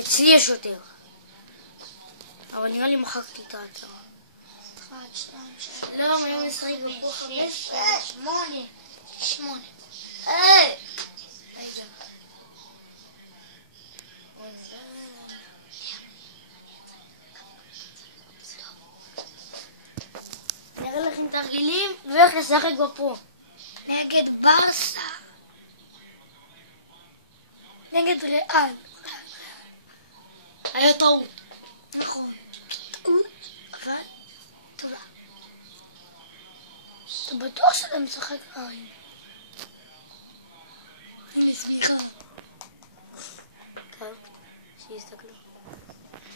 אצלי יש יותר. אבל נראה לי מחקתי את ההצעה. 1, 2, 3, לא, מה לא משחק בפה 5? 8. היי! נראה לכם תרגילים ואיך לשחק בפה. נגד ברסה. נגד ריאל. היה טעות. נכון. טעות, אבל טובה. אתה בטוח שאתה משחק עין? הנה סמיכה. טוב, שיסתכלו.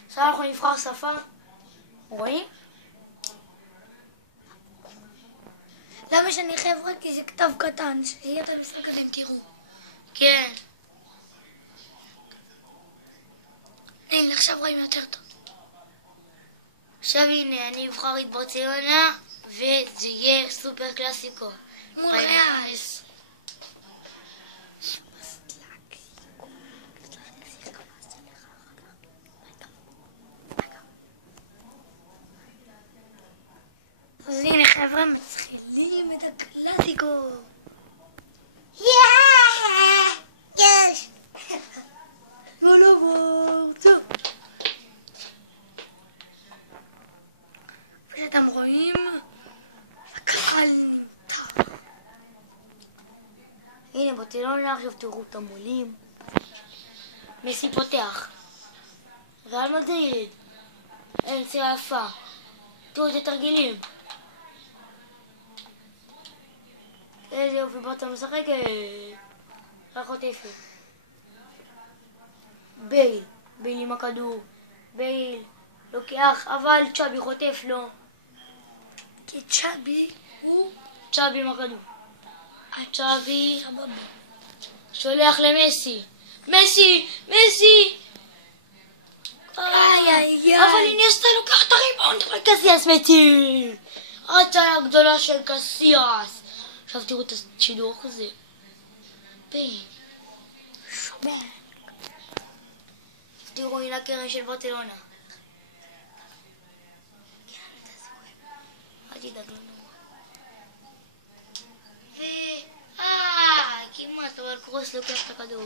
עכשיו אנחנו נבחר שפה. רואים? למה שאני חבר'ה? כי זה כתב קטן, שיהיה את המשחק אתם תראו. כן. הנה, עכשיו רואים יותר טוב. עכשיו הנה, אני אבחר את ברצלונה, וזה יהיה סופר קלאסיקו. מול ריאל. אז הנה חבר'ה, מתחילים את הקלאסיקו. יש! לא נעבור, טוב. ואתם רואים, הקהל נמתח. הנה, ברצלונה, עכשיו תראו את המולים. מסי פותח. ריאל מדריד. אין סירה יפה. תראו איזה תרגילים. איזה יופי ברצלונה משחקת. רק חוטפת. בייל עם הכדור. בייל לוקח, אבל צ'אבי חוטף לו. כי צ'אבי הוא צ'אבי עם הכדור. צ'אבי שולח למסי. מסי! אבל איניאסטה לוקח את הריבאונד, אבל קסיאס מציל. ההצלה הגדולה של קסיאס. עכשיו תראו את השידור הזה. שומר. תראו, הנה הקרן של ברצלונה. אל תדאג לנו. כמעט, אבל קרוס לוקח את הכדור.